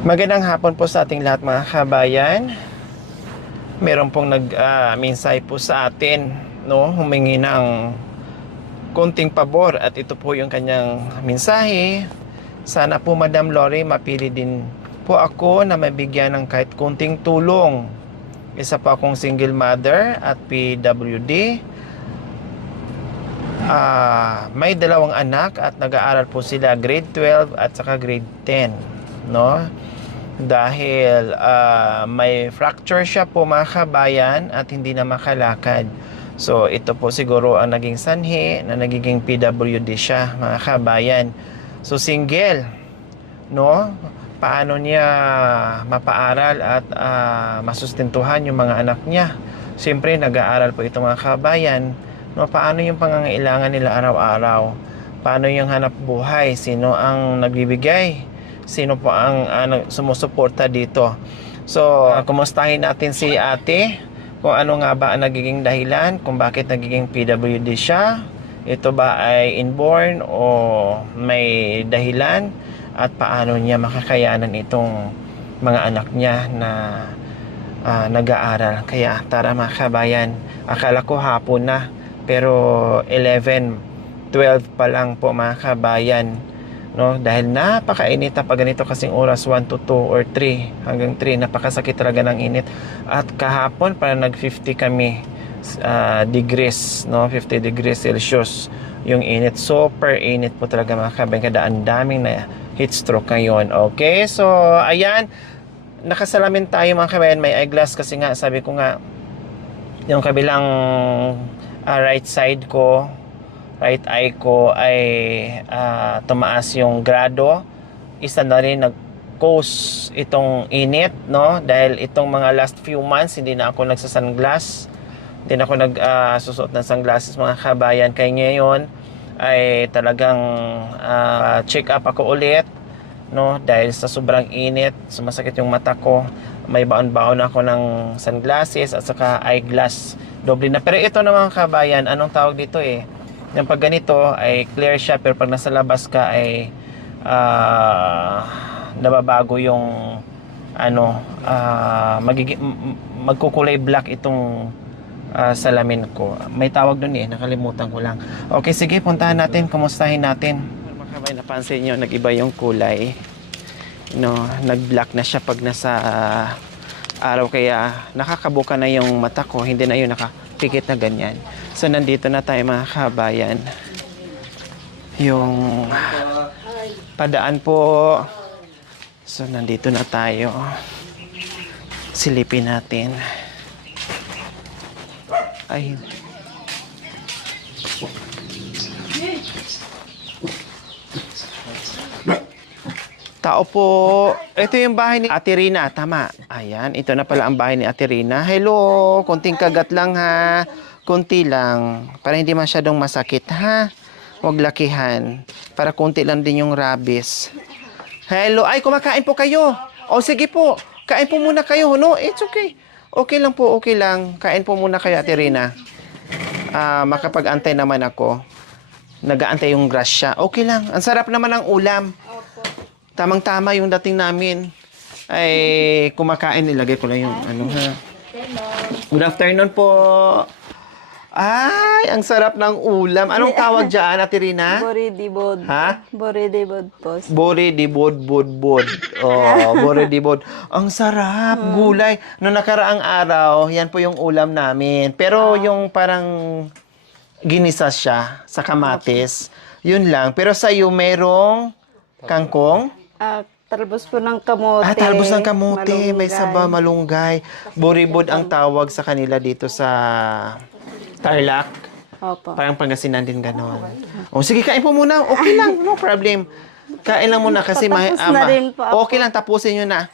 Magandang hapon po sa ating lahat mga kabayan. Meron pong nag-minsay po sa atin, no? Humingi ng konting pabor at ito po yung kanyang mensahe. Sana po Madam Lori mapili din po ako na mabigyan ng kahit konting tulong. Isa po akong single mother at PWD. May dalawang anak at nag-aaral po sila grade 12 at saka grade 10, no? Dahil may fracture siya po mga kabayan at hindi na makalakad. So ito po siguro ang naging sanhi na nagiging PWD siya mga kabayan. So single, no? Paano niya mapaaral at masustentuhan yung mga anak niya? Siyempre nag-aaral po ito mga kabayan, no? Paano yung pangangailangan nila araw-araw? Paano yung hanap buhay? Sino ang nagbibigay? Sino po ang sumusuporta dito? So, kumustahin natin si ate kung ano nga ba ang nagiging dahilan kung bakit nagiging PWD siya. Ito ba ay inborn o may dahilan? At paano niya makakayanan itong mga anak niya na nag-aaral? Kaya tara mga kabayan, akala ko hapon na pero 11, 12 pa lang po mga kabayan, no? Dahil napakainit na pag ganito kasing oras, 1 to 2 or 3 hanggang 3, napakasakit talaga ng init. At kahapon parang nag 50 kami degrees, no? 50 degrees Celsius yung init. Super init po talaga mga kabayan, kada ang daming na heat stroke ngayon. Okay, so ayan, nakasalamin tayo mga kabayan. May eyeglass kasi nga sabi ko nga yung kabilang right side ko, right eye ko ay tumaas yung grado. Isa na rin nag-cause itong init, no? Dahil itong mga last few months hindi na ako nagsasunglass, hindi na ako nagsusuot ng sunglasses mga kabayan. Kaya ngayon ay talagang check up ako ulit, no? Dahil sa sobrang init, sumasakit yung mata ko. May baon-baon ako ng sunglasses at saka eyeglass, doble na. Pero ito na mga kabayan, anong tawag dito yung pag ganito ay clear siya, pero pag nasa labas ka ay nababago yung magkukulay black itong salamin ko. May tawag dun nakalimutan ko lang. Okay, sige, puntahan natin, kumustahin natin. Mga kabayan, napansin nyo, nag-iba yung kulay, no? Nag-black na siya pag nasa araw, kaya nakakabuka na yung mata ko, hindi na yun nakapikit na ganyan. So nandito na tayo mga kabayan, yung padaan po. So nandito na tayo, silipin natin. Ay, tao po. Ito yung bahay ni Ate Rina, tama. Ayan, ito na pala ang bahay ni Ate Rina. Hello, konting kagat lang ha. Konti lang, para hindi masyadong masakit ha. Huwag lakihan, para konti lang din yung rabies. Hello, ay kumakain po kayo. O sige po, kain po muna kayo, no? It's okay. Okay lang po, okay lang. Kain po muna kayo Ate Rina. Makapag-antay naman ako. Nag-aantay yung grasya. Okay lang, ang sarap naman ng ulam. Tamang-tama yung dating namin. Ay, kumakain. Ilagay ko lang yung ha. Good afternoon po. Ay, ang sarap ng ulam. Anong tawag dyan, Ate Rina? Bori di bod. Ha? Bori di bod po. Bori di bod, bod, bod. Oh, bori di bod. Ang sarap, gulay. Noong nakaraang araw, yan po yung ulam namin. Pero yung parang ginisa siya sa kamatis. Yun lang. Pero sa'yo, merong kangkong? Talbos po ng kamote. Talbos ng kamote. Malunggay. May saba, malunggay. Boribod ang tawag sa kanila dito sa Tarlac. Opo. Parang Pangasinan din ganon. O sige, kain po muna. Okay lang, no problem. Kain lang muna kasi Patapos na rin po ako. okay lang, tapusin nyo na.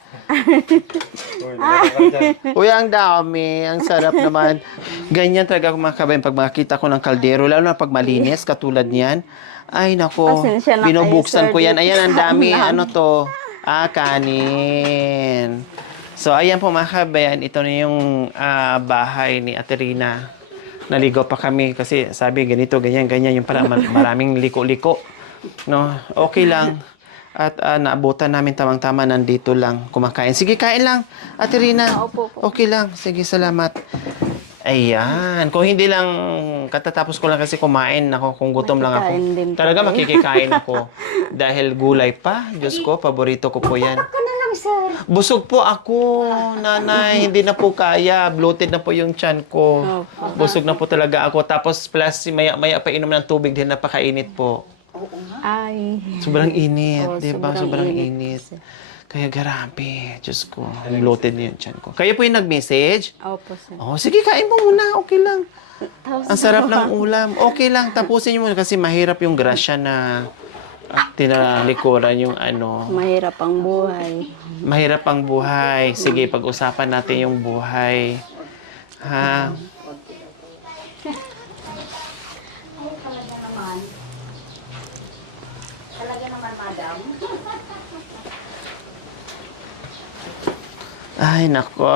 Uy, ang dami. Ang sarap naman. Ganyan talaga mga kabayan pag makita ko ng kaldero, lalo na pag malinis, katulad niyan. Ay, nako. Pasensya na kayo, Binubuksan sir, ko yan. dito Ayan, ang sa dami. ulam. Ano to? Kanin. So, ayan po mga kabayan. Ito na yung bahay ni Ate Rina. Naligaw pa kami kasi sabi ganito, ganyan, ganyan. Yung parang maraming liko-liko. No? Okay lang. At naabutan namin tamang-tama, nandito lang, kumakain. Sige, kain lang, Ate Rina. Opo po. Okay lang. Sige, salamat. Ayan. Kung hindi lang, katatapos ko lang kasi kumain. Ako, kung gutom lang ako. Makikain din po Talaga kayo. makikikain ako. Dahil gulay pa. Diyos ko, paborito ko po yan. Busog po ako, nanay. Hindi na po kaya. Bloated na po yung tiyan ko. Opo. Busog na po talaga ako. Tapos plus, maya pa inom ng tubig din, napakainit po. Ay. Sobrang init, Oo, di ba? Sobrang init. Kaya grabe, Diyos ko. Bloated na yung tiyan ko. Kayo po yung nag-message? Opo, sir. Oh, sige, kain mo muna. Okay lang. Tapos Ang sarap ng ulam. Okay lang, tapusin niyo muna kasi mahirap yung grasya na tinalikuran yung ano. mahirap ang buhay. Mahirap ang buhay. Sige, pag-usapan natin yung buhay. Ha? Ay, nako.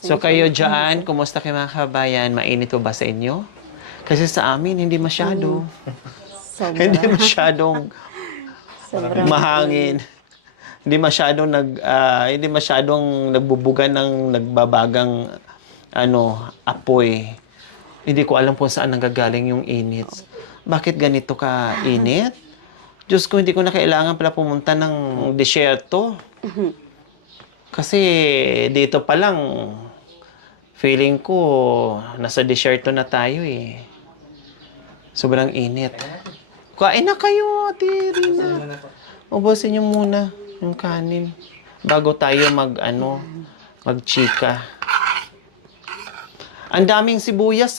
So kayo dyan, kumusta kayo mga kabayan? Mainit po ba sa inyo? Kasi sa amin, hindi masyado. Hindi Sobra. masyadong Sobrang mahangin. Hindi masyadong nagbubugan ng nagbabagang apoy. Hindi ko alam kung saan nanggagaling yung init. Bakit ganito ka init? Diyos ko, hindi ko na kailangan pala pumunta ng disyerto. Kasi dito pa lang, feeling ko, nasa disyerto na tayo eh. Sobrang init. Kain na kayo, Ate Rina. Ubusin niyo muna yung kanin. Bago tayo magchika. Ang daming sibuyas,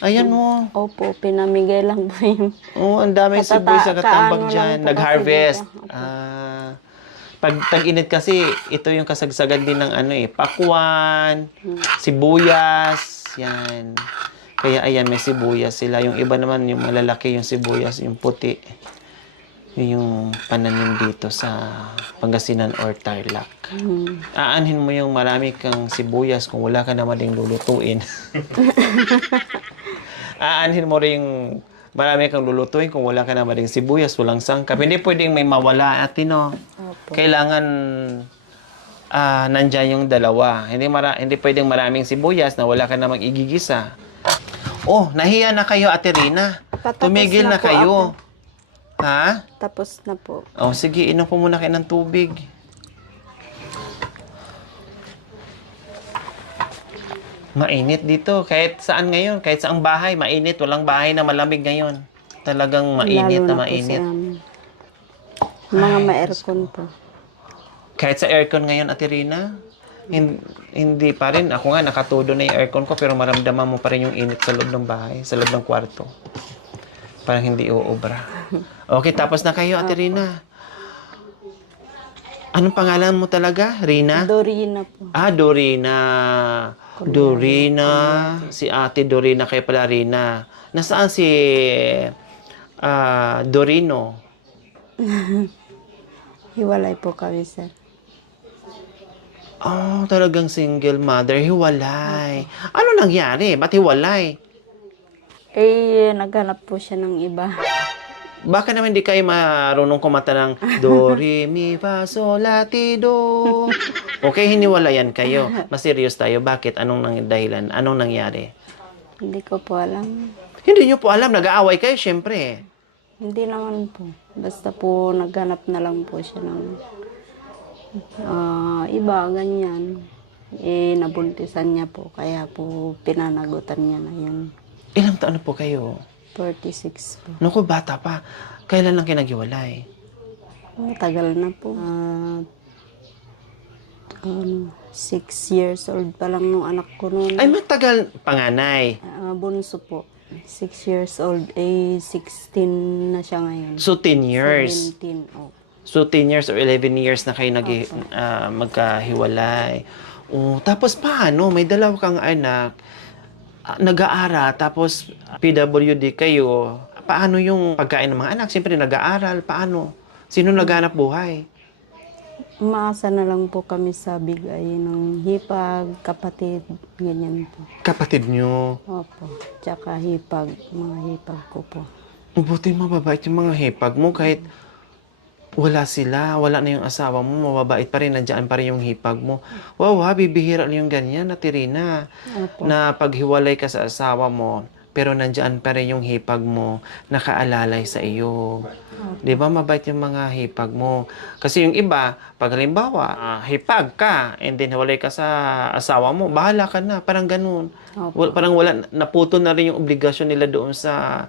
Ayan mo. Opo, pinamigay lang po yung... Oh, ang daming sibuyas sa katambag kaano dyan. lang po Nag-harvest. kasi dito. Pag tag-init kasi, ito yung kasagsagan din ng pakwan, sibuyas, yan. Kaya ayan, may sibuyas sila. Yung iba naman, yung malalaki, yung sibuyas, yung puti. Yun yung pananim dito sa Pangasinan or Tarlac. Aanhin mo yung marami kang sibuyas kung wala ka naman ding lulutuin. Aanhin mo rin marami kang lulutuin kung wala ka naman ding sibuyas, walang sangkap. Hindi pwedeng may mawala, Ate, no? Opo. Kailangan nandyan yung dalawa. Hindi pwedeng maraming sibuyas na wala ka namang igigisa. Oh, nahiya na kayo, Ate Rina. Patapos Tumigil na na po kayo. ako. Ha? Tapos na po. Oh, sige, inom po muna kayo ng tubig. Mainit dito. Kahit saan ngayon, kahit saang bahay, mainit. Walang bahay na malamig ngayon. Talagang mainit Lalo na po mainit. sa amin. Mga ma-aircon po. Kahit sa aircon ngayon, Ate Rina, hindi pa rin. Ako nga, nakatudo na yung aircon ko, pero maramdaman mo pa rin yung init sa loob ng bahay, sa loob ng kwarto. Parang hindi uubra. Okay, tapos na kayo, Ate Rina. Anong pangalan mo talaga? Rina? Dorina po. Dorina. Dorina. Si Ate Dorina, kaya pala Rina. Nasaan si Dorino? Hiwalay po kami, sir. Oh, talagang single mother. Hiwalay. Ano nangyari? Ba't hiwalay? Naghanap po siya ng iba. Baka naman di kayo marunong kumanta ng Do, Re, Mi, Fa, Sol, La, Ti, Do. Okay, hiniwalayan kayo. Mas serious tayo. Bakit? Anong dahilan? Anong nangyari? Hindi ko po alam. Hindi nyo po alam. Nag-aaway kayo, syempre. Hindi naman po. Basta po naghanap na lang po siya ng iba, ganyan. Nabuntisan niya po. Kaya po pinanagutan niya na yun. Ilang taon na po kayo? 46 po. Naku, bata pa. Kailan lang kayo naghiwalay? Tagal na po. 6 years old pa lang nung anak ko noon. Ay, matagal. Panganay. Bunso po. 6 years old. 16 na siya ngayon. So, 10 years. 17. Oh. So, 10 years or 11 years na kayo magkahiwalay. Oh, tapos paano? May dalawa kang anak. Nag-aaral, tapos PWD kayo. Paano yung pagkain ng mga anak? Siyempre, nag-aaral. Paano? Sino naghanap buhay? Umaasa na lang po kami sa bigay ng hipag, kapatid, ganyan po. Kapatid nyo. Opo. Tsaka hipag, mga hipag ko po. Buti mababait yung mga hipag mo kahit Wala sila, wala na yung asawa mo, mababait pa rin, nandiyan pa rin yung hipag mo. Wow, ha, bibihira lang yung ganyan, Natirina. Opo. Na paghiwalay ka sa asawa mo, pero nandiyan pa rin yung hipag mo, nakaalalay sa iyo. Di ba, mabait yung mga hipag mo. Kasi yung iba, pag halimbawa, hipag ka, and then hiwalay ka sa asawa mo, bahala ka na, parang ganun. Opo. Parang wala, naputo na rin yung obligasyon nila doon sa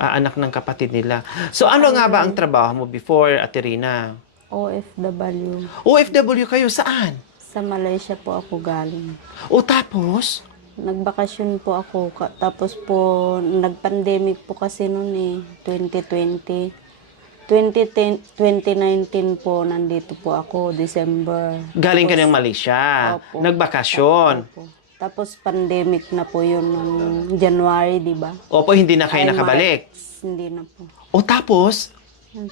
anak ng kapatid nila. So ano nga ba ang trabaho mo before, Aterina? OFW. OFW kayo, saan? Sa Malaysia po ako galing. O tapos? Nagbakasyon po ako. Tapos po, nag-pandemic po kasi noon eh. 2020. 2019 po, nandito po ako, December. Galing ka ng Malaysia. Opo. Nagbakasyon. Opo. Tapos pandemic na po yun ng January, di ba? Opo, hindi na kayo Ay, nakabalik. March, hindi na po. O tapos?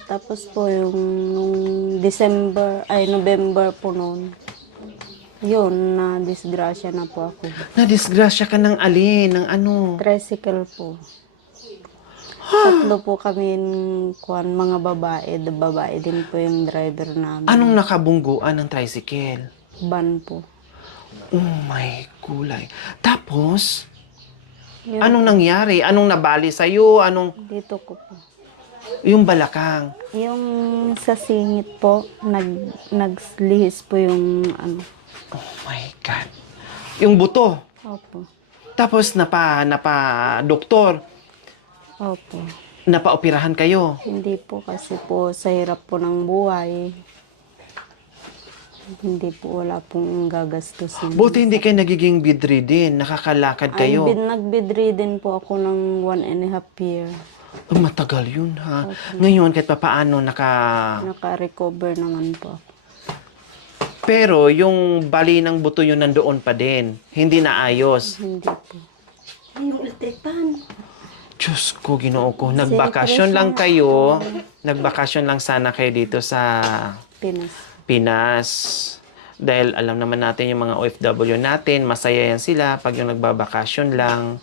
Tapos po yung nung November po noon. Yun, na disgrasya na po ako. Nadisgrasya ka ng alin, ng ano? Tricycle po. Tatlo po kami mga babae. Babae din po yung driver namin. Anong nakabungguan ng tricycle? Van po. Oh my gulay. Tapos, Yun, anong nangyari? Anong nabali sa'yo? Anong, dito ko po. yung balakang? Yung sa singit po, naglihis po yung ano. Oh my God. Yung buto. Opo. Tapos, doktor, Opo. napaoperahan kayo. Hindi po kasi po sa hirap po ng buhay. Hindi po, wala pong gagastusin. Buti hindi kayo nagiging bedridden, nakakalakad kayo. Nag-bedridden po ako ng 1.5 year. Oh, matagal yun, ha? Ngayon, kahit papaano, Naka-recover naman po ako. Pero, yung bali ng buto yun nandoon pa din. Hindi naayos. Hindi po. Diyos ko, Ginoo ko. Nagbakasyon lang kayo. Nagbakasyon lang sana kayo dito sa Pinas. Dahil alam naman natin yung mga OFW natin, masaya yan sila pag yung nagbabakasyon lang.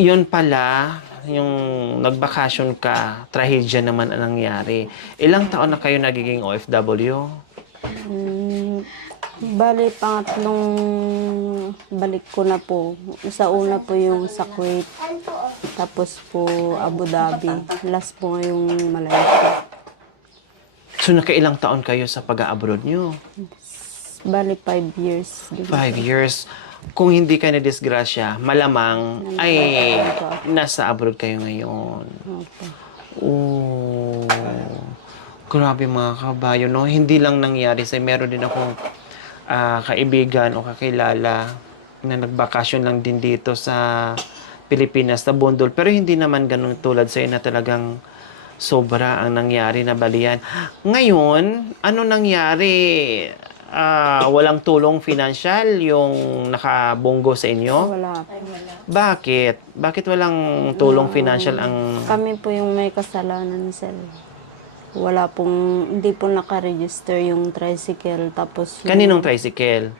Yun pala, yung nagbakasyon ka, trahedya naman ang nangyari. Ilang taon na kayo nagiging OFW? Bali, pangatlong balik ko na po. Sa una po yung sa Kuwait. Tapos po Abu Dhabi. Last po yung Malaysia. So, nakailang taon kayo sa pag-abroad nyo? Bali, 5 years. 5 years. Kung hindi ka na-disgrasya, malamang ay nasa abroad kayo ngayon. Opo. Oh, grabe mga kabayo, no? Hindi lang nangyari sa'yo. Meron din akong kaibigan o kakilala na nagbakasyon lang din dito sa Pilipinas, sa Bundol. Pero hindi naman ganun tulad sa'yo na talagang sobra ang nangyari na balian. Ngayon, ano nangyari? Walang tulong financial yung nakabunggo sa inyo? Wala. Bakit? Bakit walang tulong financial ang... Kami po yung may kasalanan, sir. Wala pong, hindi po nakaregister yung tricycle. Tapos yung Kaninong tricycle?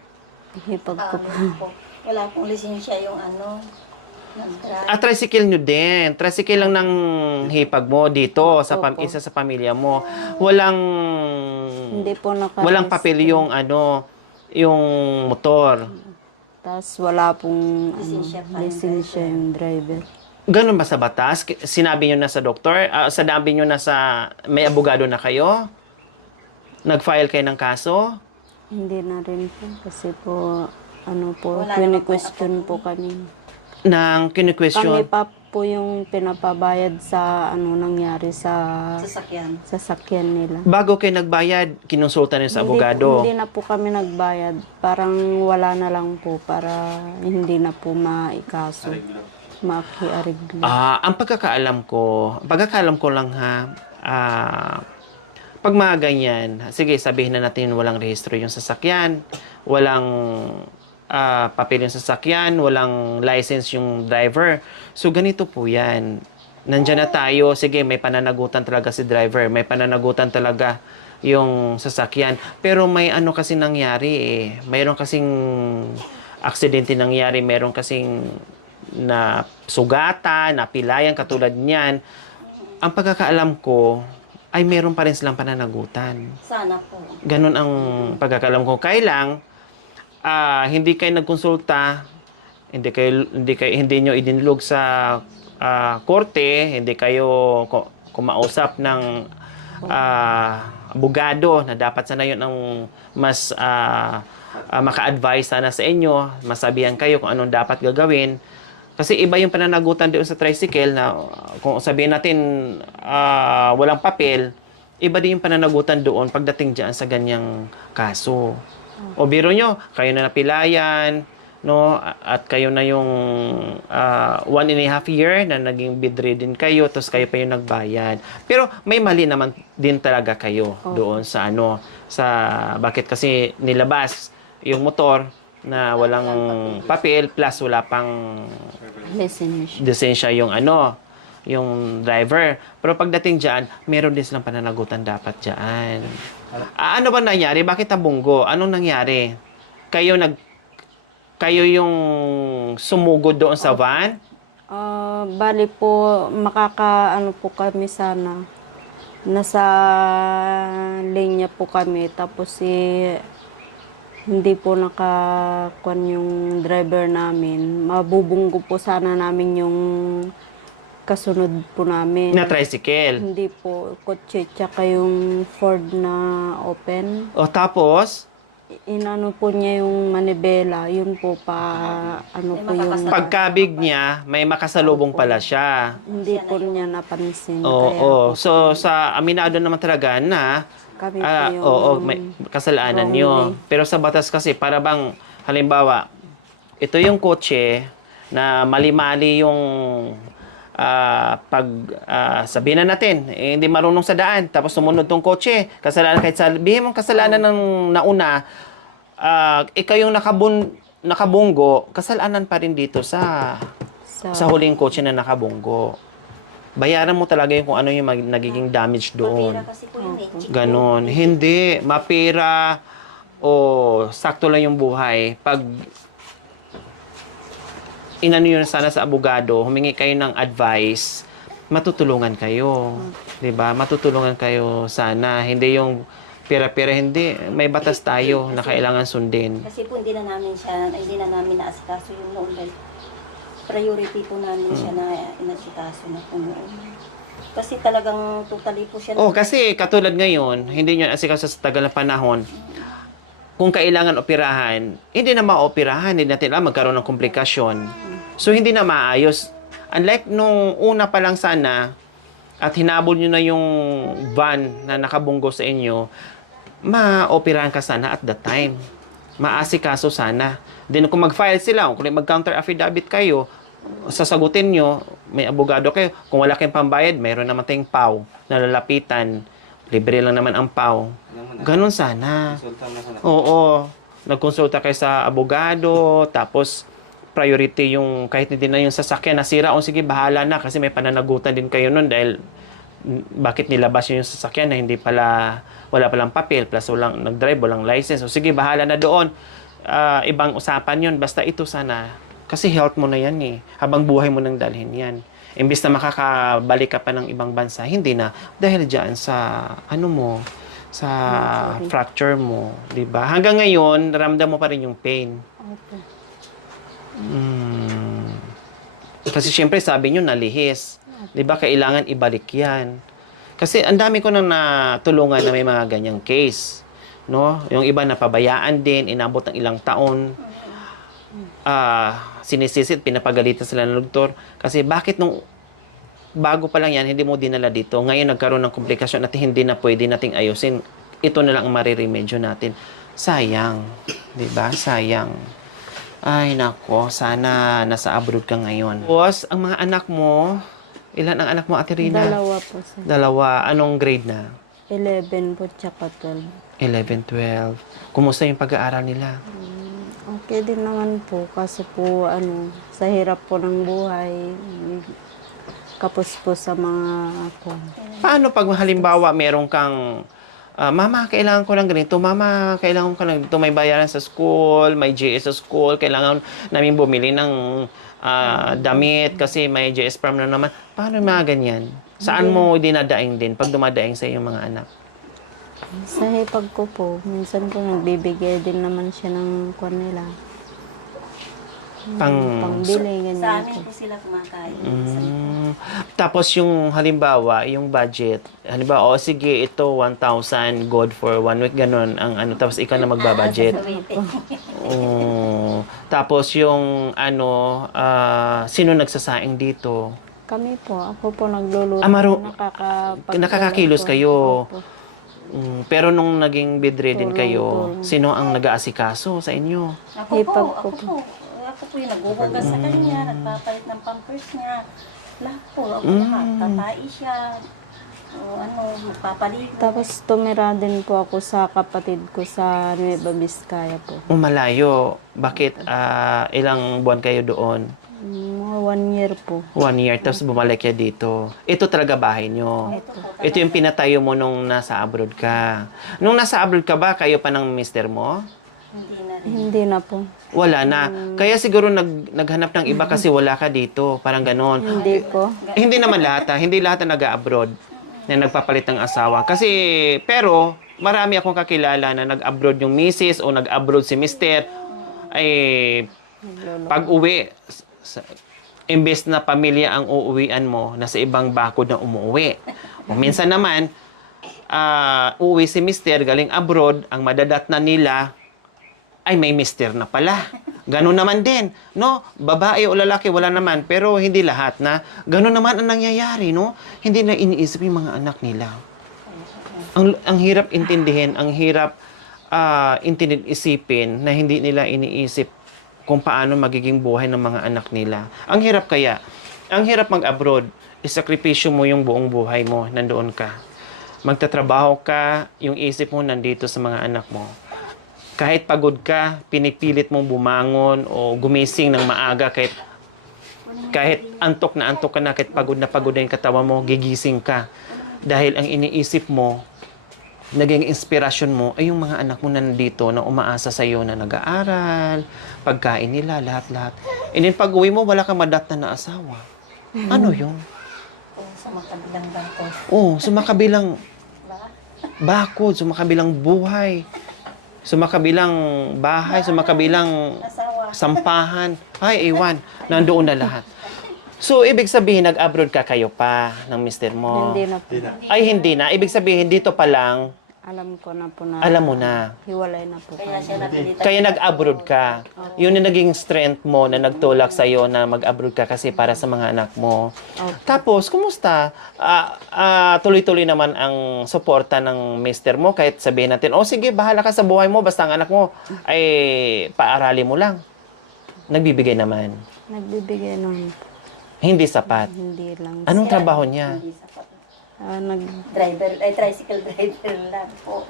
hipag ko po. Wala pong lisensya yung ano. Tricycle nyo din. Tricycle lang ng hipag mo dito, sa isa sa pamilya mo. Walang... Hindi po nakaregister. Walang papel yung ano, yung motor. Tapos wala pong Lisensya pa yung lisensya yung driver. Ganun ba sa batas? Sinabi nyo na sa doktor? Sinabi nyo na sa... May abogado na kayo? Nag-file kayo ng kaso? Hindi na rin po kasi po ano po, Wala naman question po kami. Nang Kami kini-question? pa po yung pinapabayad sa ano nangyari sa Sasakyan. sasakyan nila. Bago kayo nagbayad, kinonsulta nyo sa abogado? Hindi na po kami nagbayad. Parang wala na lang po para hindi na po maikaso. Makiariglo. Ang pagkakaalam ko lang ha, pag mga ganyan, sige, sabihin na natin walang rehistro yung sasakyan, walang papel yung sasakyan, walang license yung driver. So, ganito po yan. Nandiyan na tayo, sige, may pananagutan talaga si driver, may pananagutan talaga yung sasakyan. Pero may ano kasi nangyari eh. Mayroon kasing aksidente nangyari, mayroon kasing na sugatan, napilayan, katulad niyan. Ang pagkakaalam ko, ay meron pa rin silang pananagutan. Sana po. Ganun ang pagkakalam ko. Kailang hindi kayo nagkonsulta, hindi nyo idinulog sa korte, hindi kayo kumausap ng abogado na dapat sana yun ang mas maka-advise sana sa inyo, masabihan kayo kung anong dapat gagawin. Kasi iba yung pananagutan doon sa tricycle na kung sabihin natin walang papel, iba din yung pananagutan doon pagdating dyan sa ganyang kaso. O biro nyo, kayo na napilayan, no? At kayo na yung 1.5 year na naging bedridden kayo, tapos kayo pa yung nagbayad. Pero may mali naman din talaga kayo doon sa bakit kasi nilabas yung motor na walang papel plus wala pang lisensya yung yung driver. Pero pagdating dyan, meron din silang pananagutan dapat dyan. Ano ba nangyari? Bakit nabunggo? Anong nangyari? Kayo yung sumugod doon sa van? Bali po, makakaano po kami sana. Nasa linya po kami. Tapos hindi po nakakuan yung driver namin. Mabubunggo po sana namin yung kasunod po namin. Na tricycle? Hindi po, kotse tsaka yung Ford na open. O tapos? Inano po niya yung manibela, yun po ano po yung... Pagkabig niya, may makasalubong pala siya. Hindi po niya napansin. Oo. So, sa aminado naman talaga na Kami po yung... may kasalanan wrong nyo. way. Pero sa batas kasi, para bang, halimbawa, ito yung kotse na mali-mali yung sabihin na natin, hindi marunong sa daan, tapos sumunod tong kotse, kasalanan kahit sabihin mong kasalanan ng nauna, ikaw yung nakabunggo, kasalanan pa rin dito sa huling kotse na nakabunggo. Bayaran mo talaga yung kung ano yung nagiging damage doon. Mapira kasi po yun eh. Ganon. Hindi. Mapira o sakto lang yung buhay. Pag inano yun sana sa abogado, humingi kayo ng advice, matutulungan kayo. 'Di ba? Matutulungan kayo sana. Hindi yung pira-pira, hindi. May batas tayo na kailangan sundin. Kasi po hindi na namin naasikaso yung noon. Dahil priority po namin siya na inasikaso na po noon. Kasi talagang totally po siya. Kasi katulad ngayon, hindi nyo asikaso sa tagal na panahon. Kung kailangan operahan, hindi na ma-operahan, hindi natin magkaroon ng komplikasyon. So, hindi na maayos. Unlike nung una pa lang sana, at hinabol nyo na yung van na nakabunggo sa inyo, ma-operahan ka sana at that time. Maasikaso sana. Then kung mag-file sila, kung mag-counter affidavit kayo, sasagutin nyo, may abogado kayo. Kung wala kayong pambayad, mayroon naman tayong PAW na lalapitan. Libre lang naman ang PAW. Ganun sana. Oo. Nagkonsulta kayo sa abogado, tapos priority yung, kahit hindi na yung sasakyan nasira, o sige, bahala na, kasi may pananagutan din kayo nun dahil bakit nilabas yung sasakyan na hindi pala, wala palang papel, plus walang nag-drive, walang license. O sige, bahala na doon. Ibang usapan yun. Basta ito sana. Kasi health mo na yan eh. Habang buhay mo nang dalhin yan. Imbis na makakabalik ka pa ng ibang bansa, hindi na. Dahil dyan sa, sa fracture mo. Diba? Hanggang ngayon, ramdam mo pa rin yung pain. Opo. Kasi syempre, sabi nyo, nalihis. Diba? Kailangan ibalik yan. Kasi ang dami ko nang natulungan na may mga ganyang case. No? Yung iba napabayaan din, inabot ng ilang taon. Sinisisit, pinapagalitan sila ng doktor. Kasi bakit nung bago pa lang yan, hindi mo dinala dito. Ngayon nagkaroon ng komplikasyon at hindi na pwede nating ayusin. Ito na lang ang mariremedyo natin. Sayang. Diba? Sayang. Ay, nako. Sana nasa abroad ka ngayon. Boss, ang mga anak mo, ilan ang anak mo, Ate Rina? 2 po sir. 2. Anong grade na? 11 po tsaka 12. 11, 12. Kumusta yung pag-aaral nila? Okay din naman po kasi po sa hirap po ng buhay. Kapos po sa mga Paano pag halimbawa meron kang Mama, kailangan ko lang ganito. Mama, kailangan ko lang ganito. May bayaran sa school, may GS sa school. Kailangan namin bumili ng damit kasi may GS prom na naman. Paano yung mga ganyan? Saan mo dinadaing din pag dumadaing sa iyong mga anak? Sa hipag ko po, minsan po nagbibigay din naman siya ng kwan nila. Pangbili, Sa ganyan amin po. po sila kumakain. Tapos yung halimbawa, yung budget, halimbawa, o sige, ito 1,000 good for 1 week, ganun ang ano, tapos ikaw na magbabudget. Tapos yung ano, sino nagsasaing dito? Kami po, ako po nagluluto. Nakakakilos po. kayo. Opo. Pero nung naging bedridden kayo, Tulong. sino ang nag-aasikaso sa inyo? Hipag Ako ko po. Ako po yung naghuhugas sa kanya, nagpapalit ng pampers niya. Lahat po, ako lahat. Tatai siya. O magpapaligo. Tapos tumira din po ako sa kapatid ko sa Nueva Vizcaya po. Malayo. Bakit ilang buwan kayo doon? Mga 1 year po. 1 year, tapos bumalik ka dito. Ito talaga bahay nyo. Ito po, Ito yung pinatayo mo nung nasa abroad ka. Nung nasa abroad ka ba, kayo pa ng mister mo? hindi na rin. Hindi na po. Wala na. Kaya siguro naghanap ng iba kasi wala ka dito. Parang ganon. Hindi po. Hindi naman lahat ha. Hindi lahat na nag-abroad na nagpapalit ng asawa. Kasi, pero, marami akong kakilala na nag-abroad yung misis o nag-abroad si mister. Ay, pag uwi, imbes na pamilya ang uuwian mo, nasa ibang bakod na umuwi. O minsan naman, uuwi si mister, galing abroad, ang madadat na nila, ay may mister na pala. Ganun naman din, no? Babae o lalaki, wala naman. Pero hindi lahat na. Ganun naman ang nangyayari, no? Hindi na iniisip yung mga anak nila. Ang hirap intindihin, ang hirap isipin na hindi nila iniisip kung paano magiging buhay ng mga anak nila. Ang hirap kaya. Ang hirap mag-abroad. Isakripisyo mo yung buong buhay mo, nandoon ka. Magtatrabaho ka, yung isip mo nandito sa mga anak mo. Kahit pagod ka, pinipilit mong bumangon o gumising ng maaga kahit antok na kahit pagod na yung katawan mo, gigising ka. Dahil ang iniisip mo, naging inspirasyon mo ay yung mga anak mo na nandito na umaasa sa iyo na nag-aaral, pagkain nila, lahat-lahat. And then pag-uwi mo, wala kang madatnan na asawa. Ano yun? Sa magkabilang bangko. Sa makabilang bakod, sa makabilang buhay, sa makabilang bahay, sa makabilang Asawa. sampahan. Ay, iwan. Nandoon na lahat. So, ibig sabihin, nag-abroad ka kayo pa ng mister mo? Hindi na po. Ay, hindi na. Ibig sabihin, dito pa lang, Alam ko na po na. alam mo na. Hiwalay na po. Kaya siya napilitan. Kaya nag-abroad ka. Yun yung naging strength mo na nagtulak sa'yo na mag-abroad ka kasi para sa mga anak mo. Tapos, kumusta? Tuloy-tuloy naman ang suporta ng mister mo kahit sabihin natin, sige, bahala ka sa buhay mo, basta ang anak mo ay paarali mo lang. Nagbibigay naman. Nagbibigay naman po. Hindi sapat. Hindi lang. Anong trabaho niya? Hindi sapat. Tricycle driver lang po.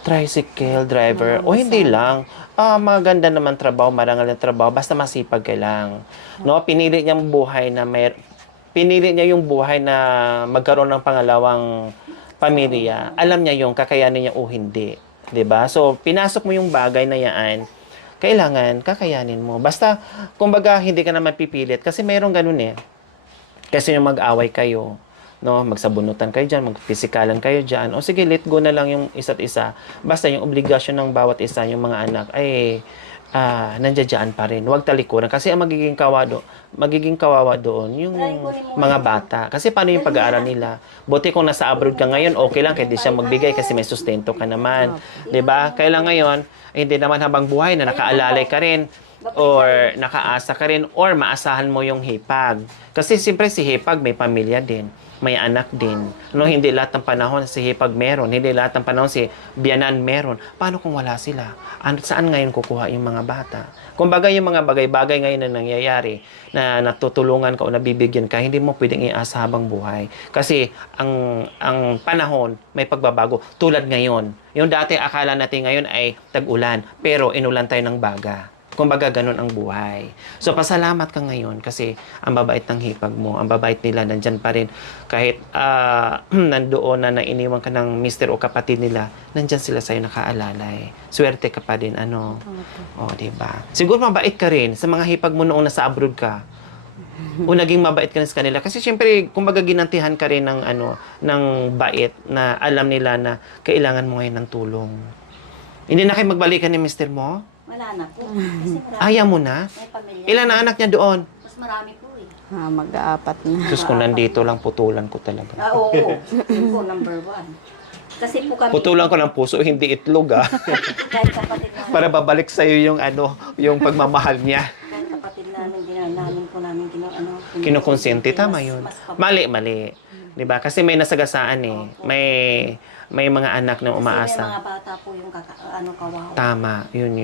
Tricycle driver. O hindi lang. Maganda naman trabaho, marangal na trabaho, basta masipag ka lang. No, pinili niya yung buhay na magkaroon ng pangalawang pamilya. Alam niya yung kakayanin niya o hindi, 'di ba? So, pinasok mo yung bagay na yan, kailangan kakayanin mo. Basta kumbaga hindi ka naman pipilit kasi mayroong ganun eh. Kasi yung mag-away kayo, no, magsabunutan kayo dyan, magpisikalan kayo dyan, o sige, let go na lang yung isa't isa. Basta yung obligasyon ng bawat isa, yung mga anak, ay nandiyan pa rin. Huwag talikuran. Kasi ang magiging kawawa doon, yung mga bata. Kasi paano yung pag-aaral nila? Buti kung nasa abroad ka ngayon, okay lang, kahit di siya magbigay kasi may sustento ka naman. 'Di ba? Kailan ngayon, hindi naman habang buhay na nakaalalay ka rin, or nakaasa ka rin, or maasahan mo yung hipag. Kasi siyempre si hipag may pamilya din, may anak din. No, hindi lahat ng panahon si hipag meron, hindi lahat ng panahon si biyanan meron. Paano kung wala sila? Saan ngayon kukuha yung mga bata? Kumbaga yung mga bagay-bagay ngayon na nangyayari, na natutulungan ka o nabibigyan ka, hindi mo pwedeng iasa habang buhay. Kasi ang panahon may pagbabago. Tulad ngayon, yung dati akala natin ngayon ay tag-ulan, pero inulan tayo ng baga. Kumbaga, ganun ang buhay. So, pasalamat ka ngayon kasi ang babait ng hipag mo, ang babait nila, nandyan pa rin. Kahit nandoon na iniwan ka ng mister o kapatid nila, nandyan sila sa'yo nakaalalay. Swerte ka pa din, ano? O, diba? Siguro mabait ka rin sa mga hipag mo noong nasa abroad ka. O naging mabait ka rin sa kanila? Kasi syempre, kumbaga ginantihan ka rin ng, ng bait na alam nila na kailangan mo ngayon ng tulong. Hindi na kayo magbalikan ni mister mo? Wala na po. Kasi marami. Ayaw mo na? May pamilya. Ilan na anak niya doon? Mas marami po eh. Mag-aapat na. Diyos ko, nandito lang, putulan ko talaga. Oo. Yun po, number 1. Kasi po kami, Putulan ko ng puso, hindi itlog kahit kapatid namin, Para babalik sa'yo yung yung pagmamahal niya. kahit kapatid namin, namin po namin Kinukonsente, tama yun. Mas Mali. 'Di ba? Kasi may nasagasaan eh. May mga anak na Kasi may umaasa. mga bata po yung kawawa. Tama, yun.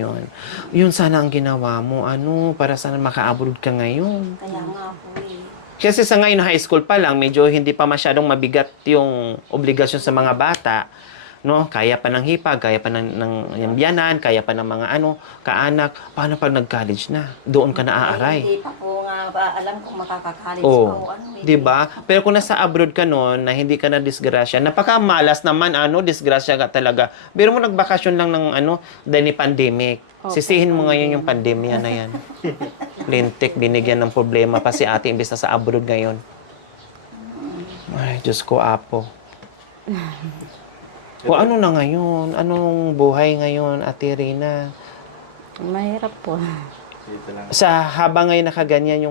Yun sana ang ginawa mo, para sana maka-abroad ka ngayon. Kaya nga po eh. Kasi sa ngayon high school pa lang, medyo hindi pa masyadong mabigat yung obligasyon sa mga bata. No? Kaya pa ng hipag, kaya pa ng biyanan, kaya pa ng mga kaanak. Paano pag nag-college na? Doon ka na aaray. Hindi pa po nga alam kung makaka-college Oh, pa o ano. 'di ba? Pero kung nasa abroad ka noon na hindi ka na disgrasya, napakamalas naman disgrasya ka talaga. Pero mo nagbakasyon lang ng dahil ni pandemic. Opo, Sisihin mo ngayon yung pandemya na yan. Lintik, binigyan ng problema pa si ate imbes na sa abroad ngayon. Ay, Diyos ko, apo. O ano na ngayon? Anong buhay ngayon, Ate Rina? Mahirap po. Sa habang ngayon nakaganyan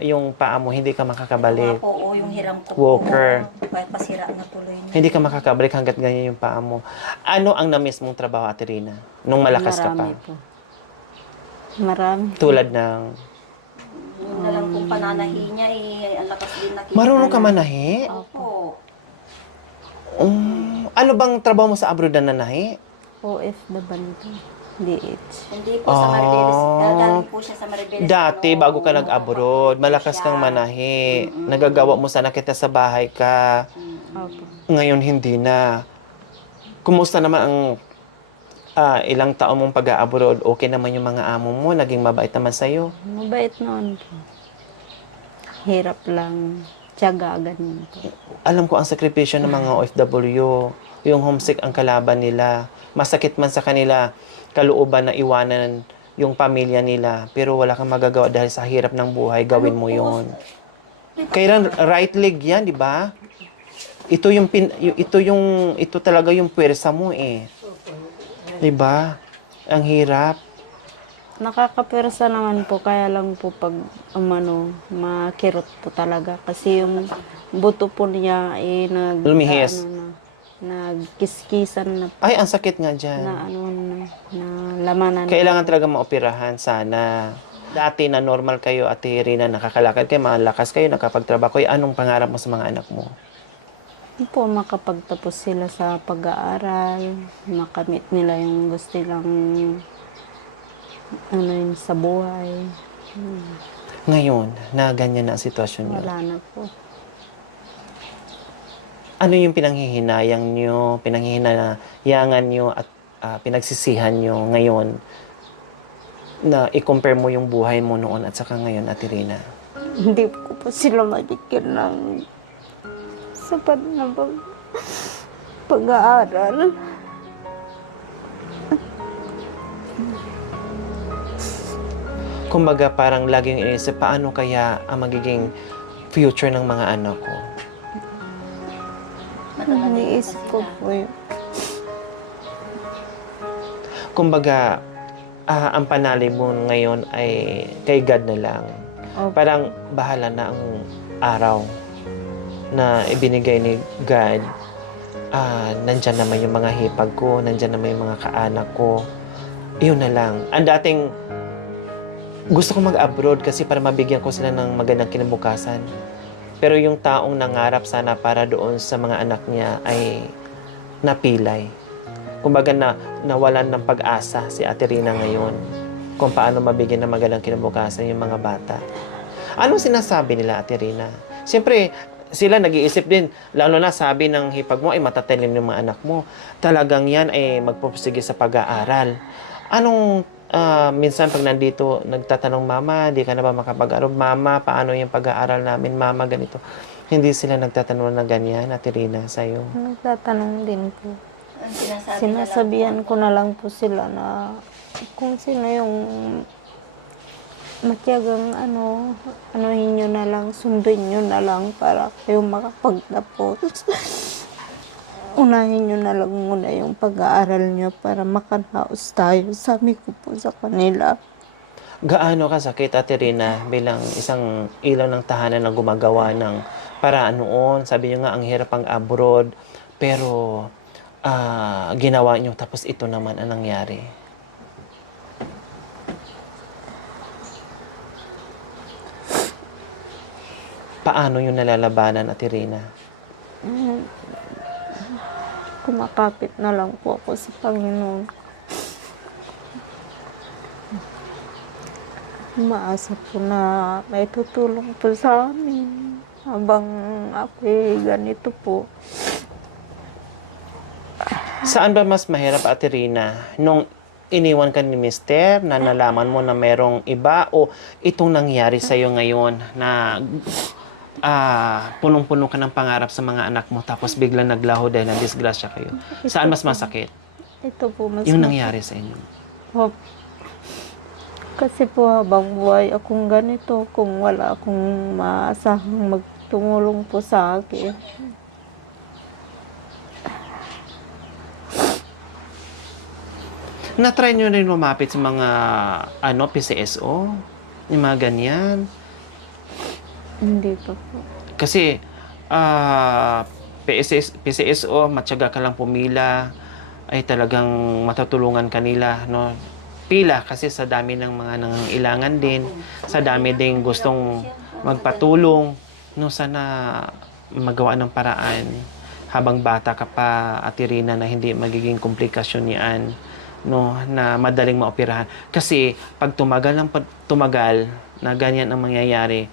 yung paa mo, hindi ka Nga makakabalik. po, o yung hiram ko Walker. po, kahit pasira na tuloy na. Hindi ka makakabalik hanggat ganyan yung paa mo. Ano ang na-miss mong trabaho, Ate Rina? Nung malakas ka pa? Marami po. Marami. Tulad ng... Yun na lang kung pananahi niya ang lakas din nakita. Marunong ka manahi? Opo. Ano bang trabaho mo sa abroad na nanahi? OFW po. DH. Hindi po sa Maribeles. Galing po siya sa Maribeles. Dati, bago ka nag-abroad, malakas kang manahi. Nagagawa mo sana kita sa bahay ka. Opo. Ngayon, hindi na. Kumusta naman ang ilang taon mong pag-abroad? Okay naman yung mga amo mo? Naging mabait naman sa'yo? Mabait noon po. Hirap lang. Tiyaga, ganyan po. Alam ko ang sakripisyo ng mga OFW. Yung homesick ang kalaban nila. Masakit man sa kanila, kalooban na iwanan yung pamilya nila. Pero wala kang magagawa dahil sa hirap ng buhay, gawin mo yon. Kailan right leg yan, di ba? Ito talaga yung pwersa mo eh. Di ba? Ang hirap. Nakakapwersa naman po, kaya lang po pag makirot po talaga. Kasi yung buto po niya Lumihis. nagkiskisan na Ay, ang sakit nga dyan. na lamanan. Kailangan talaga maoperahan sana. Dati na normal kayo, Ate Rina, nakakalakad kayo, malakas kayo, nakapagtrabaho kayo. Anong pangarap mo sa mga anak mo? Po, makapagtapos sila sa pag-aaral, makamit nila yung gusto nilang yun, sa buhay. Ngayon, na ganyan na ang sitwasyon niyo. Wala na po. Ano yung pinanghihinayan nyo, pinanghihinayangan nyo at pinagsisihan nyo ngayon na i-compare mo yung buhay mo noon at saka ngayon, Ate Rina? Hindi ko po sila mabigyan ng sapat na pag-aaral. Kumbaga, parang laging iniisip, paano kaya ang magiging future ng mga anak ko? Iniisip ko po yun. Kumbaga, ang panalay mo ngayon ay kay God na lang. Opo. Parang bahala na ang araw na ibinigay ni God. Nandyan naman yung mga hipag ko, nandyan naman yung mga kaanak ko. Iyon na lang. Ang dating gusto ko mag-abroad kasi para mabigyan ko sila ng magandang kinabukasan. Pero yung taong nangarap sana para doon sa mga anak niya ay napilay. Kumbaga nawalan ng pag-asa si Ate Rina ngayon kung paano mabigyan ng magandang kinabukasan yung mga bata. Anong sinasabi nila, Ate Rina? Siyempre, sila nag-iisip din, lalo na sabi ng hipag mo ay matatalin yung mga anak mo. Talagang yan ay magpupursige sa pag-aaral. Anong minsan pag nandito, nagtatanong, Mama, di ka na ba makapag-aaral? Mama, paano yung pag-aaral namin? Mama, ganito. Hindi sila nagtatanong na ganyan, Ate Rina, sa'yo. Nagtatanong din po. Ang sinasabi Sinasabihan ko na lang po sila na kung sino yung matyagang anuhin nyo na lang, sundin nyo na lang para kayo makapagtapos. Unahin nyo na lang muna yung pag-aaral nyo para makanaos tayo. Sabi ko po sa kanila. Gaano kasakit, Ate Rina, bilang isang ilaw ng tahanan na gumagawa ng paraan noon? Sabi niyo nga, ang hirap ang abroad, pero ginawa niyo, tapos ito naman ang nangyari. Paano yung nalalabanan, Ate Rina? Kumakapit na lang po ako sa Panginoon. Umaasa po na may tutulong po sa amin habang ako'y ganito po. Saan ba mas mahirap, Ate Rina? Nung iniwan ka ni Mister, na nalaman mo na merong iba, o itong nangyari sa'yo ngayon na punong-puno ka ng pangarap sa mga anak mo tapos biglang naglaho dahil na-disgrasya kayo? Saan mas masakit? Ito po mas Yung nangyari sa inyo. Opo. Kasi po habang buhay akong ganito, kung wala akong maasahang magtumulong po sa akin. Na-try nyo rin lumapit sa mga PCSO? Yung mga ganyan? Hindi pa po. Kasi PCSO, matyaga ka lang pumila, ay talagang matutulungan kanila, no? Pila kasi sa dami ng mga nangangailangan din, sa dami ding gustong magpatulong, no? Sana magawa ng paraan habang bata ka pa, Ate Rina, na hindi magiging komplikasyon niyan, no, na madaling maoperahan. Kasi pag tumagal na ganyan ang mangyayari,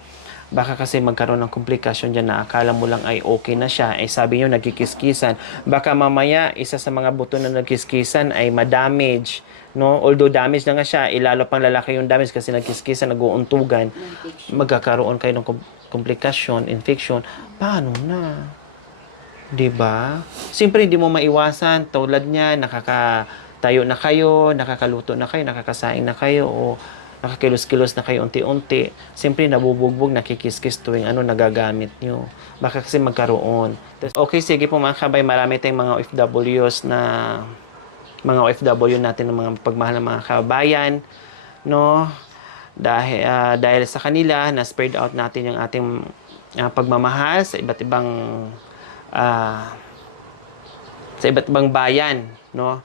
baka kasi magkaroon ng komplikasyon dyan na akala mo lang ay okay na siya. Eh sabi nyo, nagkikiskisan. Baka mamaya, isa sa mga buto na nagkiskisan ay ma-damage. No? Although damage na nga siya, ilalo pang lalaki yung damage kasi nagkiskisan, nag-uuntugan. Magkakaroon kayo ng komplikasyon, infection. Paano na? Diba? Siyempre, hindi mo maiwasan. Tulad niya, nakakatayo na kayo, nakakaluto na kayo, nakakasaing na kayo, o nakakilos-kilos na kayo unti-unti. Siyempre, nabubugbog, nakikiskis tuwing nagagamit nyo. Baka kasi magkaroon. Okay, sige po mga kabay, marami tayong mga OFWs na mga OFW natin ng mga pagmahal ng mga kabayan, no? Dahil sa kanila, na-spread out natin yung ating pagmamahal sa iba't ibang bayan, no?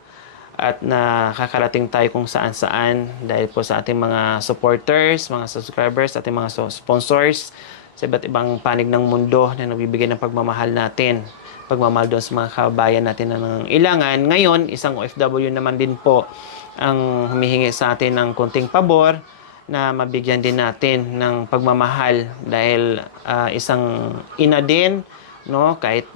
At nakakarating tayo kung saan-saan dahil po sa ating mga supporters, mga subscribers, ating mga sponsors sa iba't ibang panig ng mundo na nagbibigay ng pagmamahal natin. Pagmamahal doon sa mga kabayan natin na nangangailangan. Ngayon, isang OFW naman din po ang humihingi sa atin ng konting pabor na mabigyan din natin ng pagmamahal dahil isang ina din, no, kahit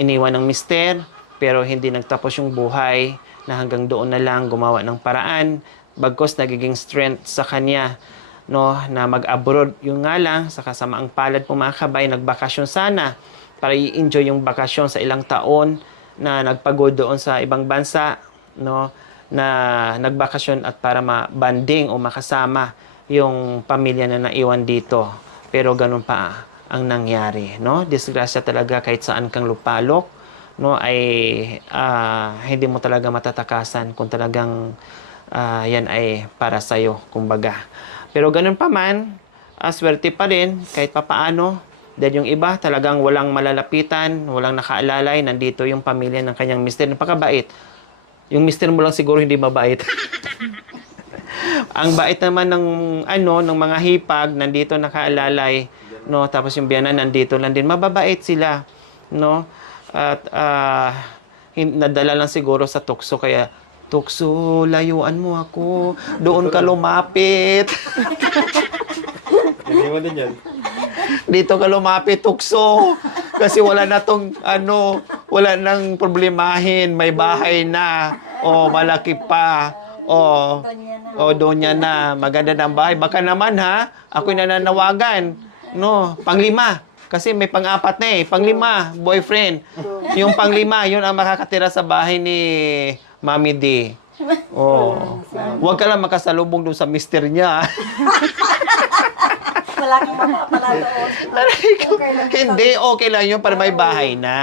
iniwan ng mister pero hindi nagtapos yung buhay, na hanggang doon na lang gumawa ng paraan, bagkos nagiging strength sa kanya, no, na mag-abroad. Yung nga lang, sa kasamaang palad po mga kabay, nagbakasyon sana para i-enjoy yung bakasyon sa ilang taon na nagpagod doon sa ibang bansa, no, na nagbakasyon at para ma-banding o makasama yung pamilya na naiwan dito. Pero ganun pa ang nangyari, no? Disgrasya talaga kahit saan kang lupalok, no, ay hindi mo talaga matatakasan kung talagang yan ay para sa'yo, kumbaga. Pero ganun pa man, swerte pa rin kahit papaano. Dahil yung iba talagang walang malalapitan, walang nakaalalay, nandito yung pamilya ng kanyang mister. Napakabait. Yung mister mo lang siguro hindi mabait. Ang bait naman ng mga hipag, nandito nakaalalay, no, tapos yung biyanan nandito lang din. Mababait sila, no? At nadala lang siguro sa tukso, kaya tukso, layuan mo ako, doon ka lumapit. Dito ka lumapit, tukso, kasi wala na tong wala nang problemahin, may bahay na, malaki pa, doon niya na, maganda ng bahay. Baka naman ako'y nananawagan, no, panglima. Kasi may pang-apat na Panglima, boyfriend. Yung panglima, yun ang makakatira sa bahay ni Mami D. Huwag ka lang makasalubong doon sa mister niya. Wala kang mapapala doon. Hindi, okay lang yun para may bahay na.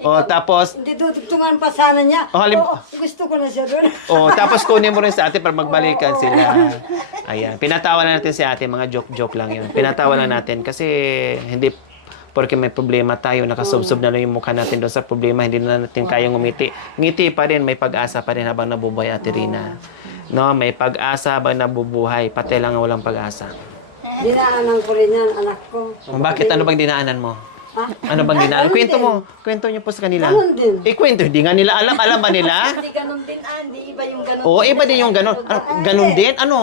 O, tapos, Hindi tutugtungan pa sana niya. Oh, halim- Oo, gusto ko na siya doon. o, tapos kunin mo rin sa ate para magbalikan sila. Ayan, pinatawanan natin si ate, mga joke-joke lang yun. Pinatawanan natin kasi hindi porque may problema tayo, nakasubsob na lang yung mukha natin doon sa problema, hindi na natin kayang ngumiti. Ngiti pa rin, may pag-asa pa rin habang nabubuhay, Ate Rina. No, may pag-asa habang nabubuhay, pati lang ang walang pag-asa. Dinaanan ko rin yan, anak ko. Bakit? Ano bang dinaanan mo? Ano bang dinaanan? Kwento mo. Kwento niyo po sa kanila. Ganun din. Kwento. Hindi nga nila alam. Alam ba nila? Hindi ganun din, hindi iba yung ganun. Oo, iba din yung ganon. Ano, ganon din? Ano?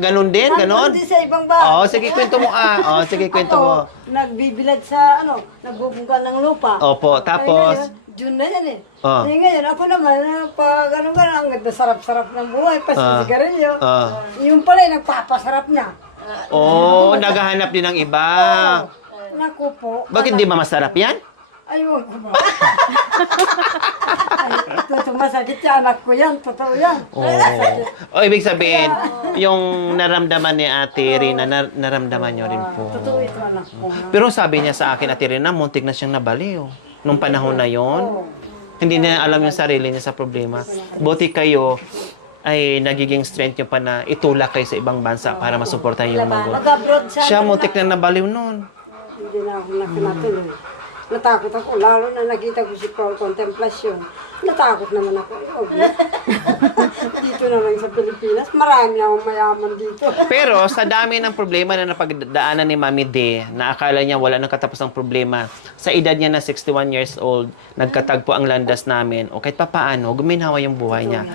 Ganon din? Ganon? Hindi sa ibang bahay. Oo, sige, kwento mo Oo, sige, kwento mo. Nagbibilad sa, nagbubungkal ng lupa. Opo, tapos? June na yan eh. Ah. Ngayon, ako naman, pag ang ganda sarap-sarap ng buhay, pasisigarilyo. Yung pala, nagpapasarap niya. Oo, naghahanap din ng iba. Naku po. Bakit di ba masarap yan? Ayun ko ba? Ito, masakit yan, anak ko yan, totoo yan. O, ibig sabihin, yung naramdaman ni Ate Rina, naramdaman nyo rin po. Totoo ito, anak ko. Pero sabi niya sa akin, Ate Rina, muntik na siyang nabaliw. Nung panahon na yon, hindi na alam yung sarili niya sa problema. Buti kayo ay nagiging strength nyo pa na itulak kayo sa ibang bansa para masuportahan yung magulang. Mag-abroad siya. Siya muntik na nabaliw noon. Hindi na ako nakinatuloy. Natakot ako, lalo na nakita ko si Paul Contemplasyon. Natakot naman ako. Dito naman sa Pilipinas, marami na akong mayaman dito. Pero sa dami ng problema na napagdaanan ni Mami D, na akala niya wala nang katapusang problema, sa edad niya na 61 years old, nagkatagpo ang landas namin, o kahit papaano, guminawa yung buhay niya.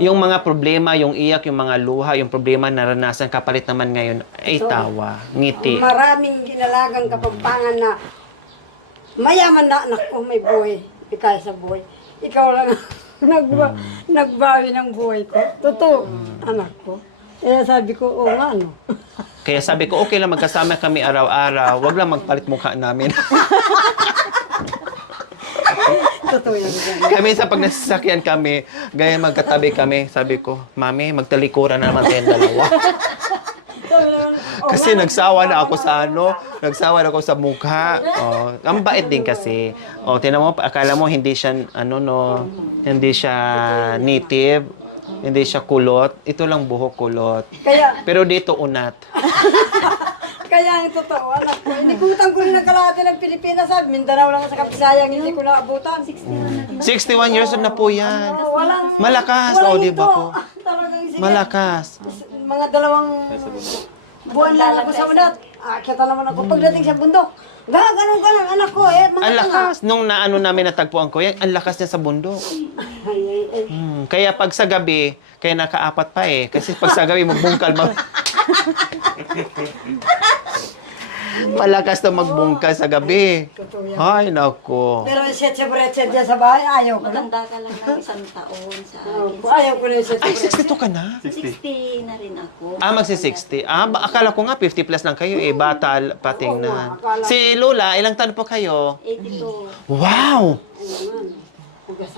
Yung mga problema, yung iyak, yung mga luha, yung problema naranasan, kapalit naman ngayon, ay tawa, ngiti. Maraming ginalagang kapampangan na mayaman na anak ko, may buhay. Ikaya sa buhay. Ikaw lang nagbawi ng buhay ko. Totoo, anak ko. Kaya sabi ko, oo nga, no. Kaya sabi ko, okay lang magkasama kami araw-araw, wag lang magpalit mukha namin. Totoo yan. Kami sa pag nasasakyan kami, gaya magkatabi kami, sabi ko, Mami, magtalikuran na naman tayong dalawa. Kasi nagsawa na ako sa nagsawa na ako sa mukha. Oh, ang bait din kasi. Oh, tinan mo, akala mo hindi siya hindi siya native, hindi siya kulot. Ito lang buhok kulot. Pero dito unat. Kaya ang totoo, anak ko. Inikutan ko rin ng kalahati ng Pilipinas. Mindanao lang sa Kapisayang, hindi ko naabutan. 61 years old na po yan. Walang, Malakas, walang di ba ito. po? Talagang sige. Malakas. Mga 2 buwan lang ako sa unat. Kita naman ako pagdating sa bundok. Ganun ka lang, anak ko. Ang lakas. Nung naano namin natagpuan ko yan, ang lakas niya sa bundok. Kaya pag sa gabi, kaya nakaapat pa eh. Kasi pag sa gabi, magbungkal. Malakas na magbungkal sa gabi. Ay, nako. Pero siya dyan sa bahay, ayaw ko na. Maganda ka lang ng isang taon sa akin. Ayaw ko na siya. Ay, 62 ka na? 60 na rin ako. Magsi-60. Akala ko nga 50 plus lang kayo eh. Bata, pating na. Si Lola, ilang taon po kayo? 82. Wow!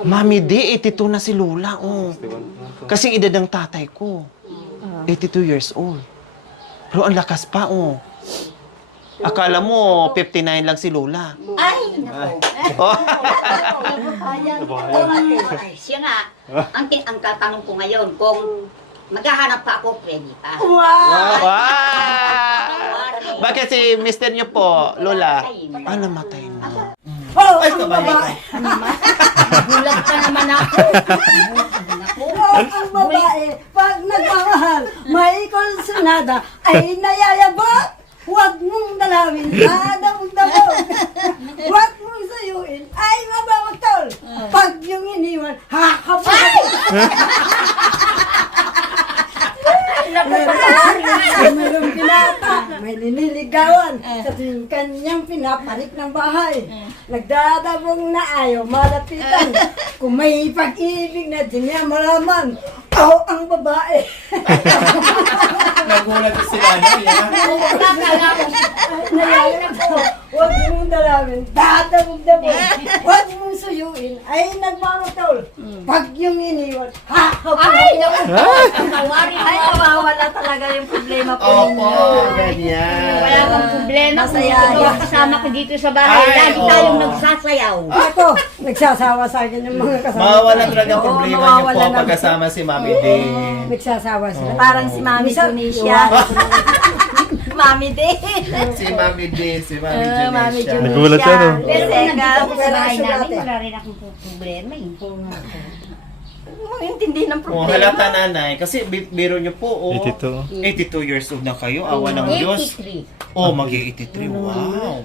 Mami D, 82 na si Lola. Oh. Kasi edad ng tatay ko. 82 years old. Pero ang lakas pa, oh. Akala mo, 59 lang si Lola. Ay, nako. Oh. Siya nga, ang tatanong ko ngayon, kung maghahanap pa ako, pwede pa. Wow! Bakit si mister niyo po, Lola? Namatay na. Oh, ang babae. Gulat pa naman ako. Ang babae, pag nagmamahal, may konsunada, ay nayayabot. Huwag mong dalawin, dadabog-dabog. Huwag mong sayuin, ay mabawagtol. Pag yung iniwan, hakapag. Mayroong pinata, may liniligawan sa tuwing kanyang pinapalit ng bahay. Nagdadabong na ayaw malapitan. Kung may pag-ibig na di niya malaman, ako ang babae. Nagulat sila na yan. Nayayap ko. huwag mong dalawin, dadabog-dabog. Huwag mong suyuin, ay nagmamatol. Pag yung iniwan, Ay, mawawala talaga yung problema po Opo, ninyo. ganyan. Wala kang problema kung Masaya ito yan. kasama ko dito sa bahay. Ay, Lagi oo. tayong nagsasayaw. Ako, nagsasawa sa akin yung mga kasama. Mawawala talaga ang Oo, problema niyo mawawala po na. pagkasama si Mami Din. Nagsasawa sila. Parang si Mami Minsan, Tunisia. Mami din. Si Mami Din, si Mami Mami Janisha. Tunisia. Nagulat siya, no? Pero kung nandito ako sa Pero bahay sugat namin, eh. wala rin akong problema eh. Intindi ng Oh, problema. halata nanay, kasi biro niyo po, oh. 82. 82 years old na kayo, awa ng Diyos. 83. Oh, mag-83, wow.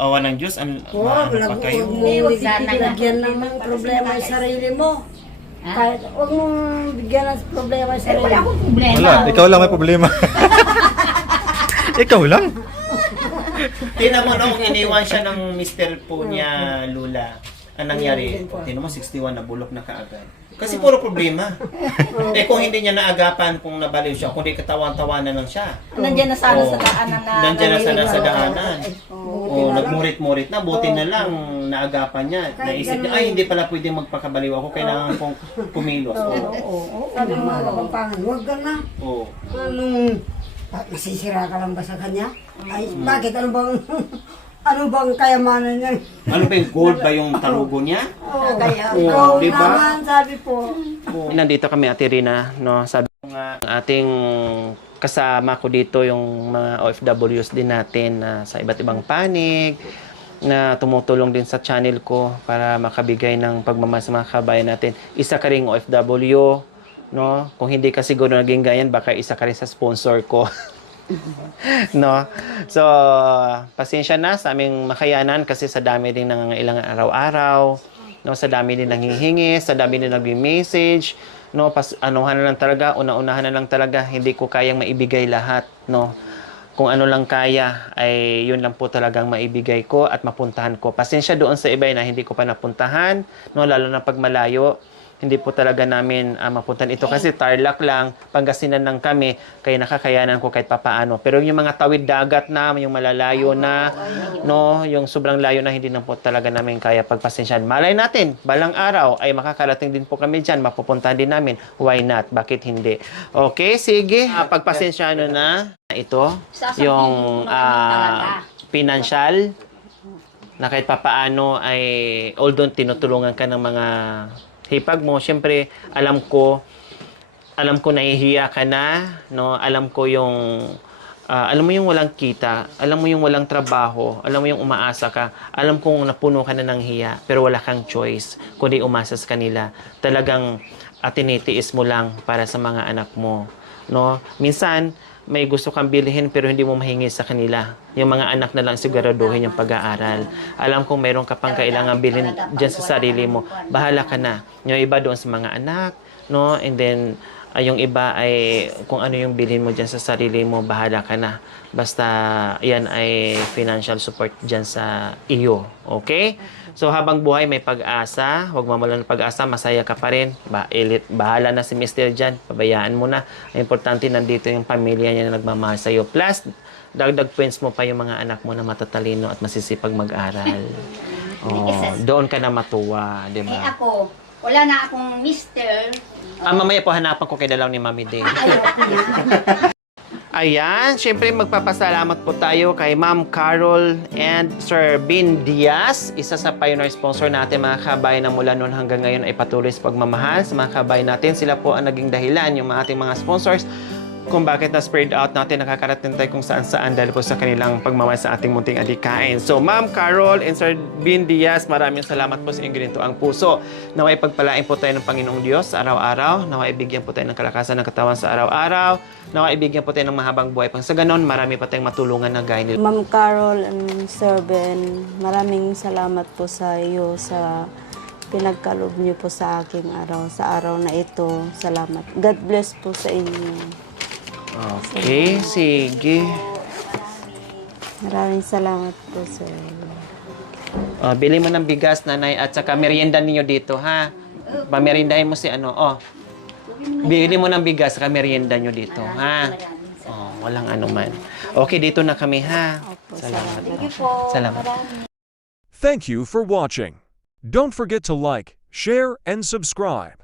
Awa ng Diyos, ano pa kayo? Huwag Sana mong bigyan ng problema yung sarili mo. Ha? Kahit huwag mong bigyan ng problema yung Pero sarili wala mo. akong problema. Wala, ikaw lang may problema. Ikaw lang. Tinan mo nung iniwan siya ng mister po niya, Lula. Ang nangyari, tinan mo, 61 na bulok na kaagad. Kasi puro problema. Eh kung hindi niya naagapan kung nabaliw siya, kundi katawan-tawanan lang siya. Nandiyan na sana Oh. sa daanan na. Nandiyan na sana sa naniligawan. daanan. Oh, nagmurit-murit na, buti na lang naagapan niya. Naisip niya, ay hindi pala pwedeng magpakabaliw ako, kailangan kong kumilos. Oh. Sabi ng mga kapampangan, huwag ka na. Oh. Nasisira ka lang ba sa kanya? Ay, bakit? Ano bang, ano bang kayamanan niya? Ano ba yung gold ba yung tarugo niya? Kaya. Oh, Ikaw di ba? naman, sabi po. Nandito kami, Ate Rina, no? Sabi ko nga, ang ating kasama ko dito yung mga OFWs din natin na sa iba't ibang panig na tumutulong din sa channel ko para makabigay ng pagmamahal sa mga kabayan natin. Isa ka ring OFW, no? Kung hindi ka siguro naging ganyan, baka isa ka rin sa sponsor ko. No? So, pasensya na sa aming makayanan kasi sa dami din ng ilang araw-araw, no? Sa dami din nanghihingi, sa dami din nagme-message, no? Anuhan na lang talaga, una-unahan na lang talaga, hindi ko kayang maibigay lahat, no? Kung ano lang kaya ay yun lang po talagang maibigay ko at mapuntahan ko. Pasensya doon sa iba na hindi ko pa napuntahan, no? Lalo na pag malayo. Hindi po talaga namin mapuntan ito kasi Tarlac lang, Pangasinan lang kami, kaya nakakayanan ko kahit papaano. Pero yung mga tawid dagat na, yung malalayo na, no, yung sobrang layo na hindi na po talaga namin kaya pagpasensyahan. Malay natin, balang araw ay makakarating din po kami dyan, mapupuntahan din namin. Why not? Bakit hindi? Okay, sige. Pagpasensyahan na ito, yung financial, na kahit papaano ay, although tinutulungan ka ng mga hipag mo, syempre alam ko nahihiya ka na, no? Alam ko yung alam mo yung walang kita, alam mo yung walang trabaho, alam mo yung umaasa ka, alam kong napuno ka na ng hiya, pero wala kang choice kundi umasa sa kanila. Talagang tinitiis mo lang para sa mga anak mo, no? Minsan may gusto kang bilhin pero hindi mo mahingi sa kanila. Yung mga anak na lang siguraduhin yung pag-aaral. Alam kong mayroon ka pang kailangan bilhin dyan sa sarili mo. Bahala ka na. Yung iba doon sa mga anak, no? And then, yung iba ay kung ano yung bilhin mo dyan sa sarili mo, bahala ka na. Basta yan ay financial support dyan sa iyo. Okay? So habang buhay may pag-asa, huwag mawalan ng pag-asa, masaya ka pa rin. Bahala na si Mr. dyan, pabayaan mo na. Ang importante nandito yung pamilya niya na nagmamahal sa iyo. Plus, dagdag points mo pa yung mga anak mo na matatalino at masisipag mag-aral. Oh, doon ka na matuwa, di Eh ba? ako, wala na akong mister. Mamaya po hanapan ko kay dalaw ni Mami Day. Ayan, syempre magpapasalamat po tayo kay Ma'am Carol and Sir Bin Diaz, isa sa pioneer sponsor natin mga kabayan na mula noon hanggang ngayon ay patuloy sa pagmamahal sa mga kabayan natin. Sila po ang naging dahilan, yung ating mga sponsors, kung bakit na-spread out natin, nakakarating tayo kung saan-saan dahil po sa kanilang pagmamahal sa ating munting adikain. So, Ma'am Carol and Sir Bin Diaz, maraming salamat po sa inyong ginito ang puso. Naway pagpalain po tayo ng Panginoong Diyos sa araw-araw. Naway ibigyan po tayo ng kalakasan ng katawan sa araw-araw. Naway ibigyan po tayo ng mahabang buhay pang sa ganon, marami pa tayong matulungan na gaya nila. Ma'am Carol and Sir Ben, maraming salamat po sa iyo sa pinagkaloob niyo po sa aking araw, sa araw na ito. Salamat. God bless po sa inyo. Okay, sige. Maraming salamat po, sir. Bili mo ng bigas, nanay, at saka merienda ninyo dito, ha? Pamerindahin mo si ano, Bili mo ng bigas, saka merienda nyo dito, ha? Walang anuman. Okay, dito na kami, ha? po. Salamat. Thank you po. Salamat. Marami. Thank you for watching. Don't forget to like, share, and subscribe.